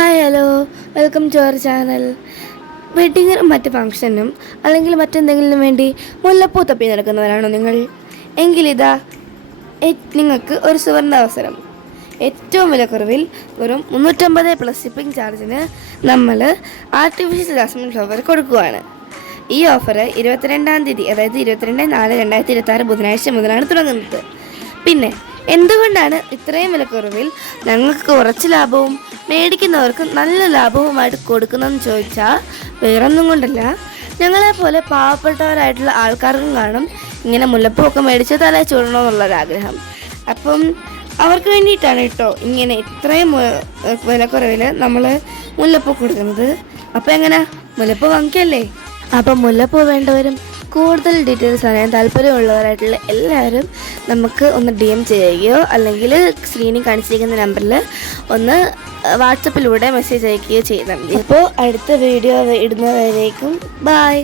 Hi hello, welcome to our channel. വെഡിങ്ങിനും മറ്റ് ഫംഗ്ഷനും അല്ലെങ്കിൽ മറ്റെന്തെങ്കിലും വേണ്ടി മുല്ലപ്പൂ തപ്പി നടക്കുന്നവരാണോ നിങ്ങൾ? എങ്കിലിതാ നിങ്ങൾക്ക് ഒരു സുവർണ അവസരം. ഏറ്റവും വിലക്കുറവിൽ വെറും 350+ ഷിപ്പിംഗ് ചാർജിന് നമ്മൾ ആർട്ടിഫിഷ്യൽ ജാസ്മിൻ ഫ്ലവർ കൊടുക്കുകയാണ്. ഈ ഓഫർ 22-ാം തീയതി, അതായത് 22/4/2026 ബുധനാഴ്ച മുതലാണ് തുടങ്ങുന്നത്. പിന്നെ എന്തുകൊണ്ടാണ് ഇത്രയും വിലക്കുറവിൽ ഞങ്ങൾക്ക് കുറച്ച് ലാഭവും മേടിക്കുന്നവർക്ക് നല്ല ലാഭവുമായിട്ട് കൊടുക്കുന്നതെന്ന് ചോദിച്ചാൽ വേറൊന്നും കൊണ്ടല്ല, ഞങ്ങളെപ്പോലെ പാവപ്പെട്ടവരായിട്ടുള്ള ആൾക്കാർക്കും കാണും ഇങ്ങനെ മുല്ലപ്പൂവൊക്കെ മേടിച്ച് തല ചൂടണമെന്നുള്ളൊരാഗ്രഹം. അപ്പം അവർക്ക് വേണ്ടിയിട്ടാണ് കേട്ടോ ഇങ്ങനെ ഇത്രയും വിലക്കുറവിൽ നമ്മൾ മുല്ലപ്പൂ കൊടുക്കുന്നത്. അപ്പോൾ എങ്ങനെ മുല്ലപ്പൂ വാങ്ങിക്കല്ലേ? അപ്പം മുല്ലപ്പൂ വേണ്ടവരും കൂടുതൽ ഡീറ്റെയിൽസ് അറിയാൻ താല്പര്യമുള്ളവരായിട്ടുള്ള എല്ലാവരും നമുക്ക് ഒന്ന് DM ചെയ്യുകയോ അല്ലെങ്കിൽ സ്ക്രീനിൽ കാണിച്ചിരിക്കുന്ന നമ്പറിൽ ഒന്ന് വാട്സപ്പിലൂടെ മെസ്സേജ് അയക്കുകയോ ചെയ്യുന്നുണ്ട്. ഇപ്പോൾ അടുത്ത വീഡിയോ ഇടുന്നവരേക്കും ബായ്.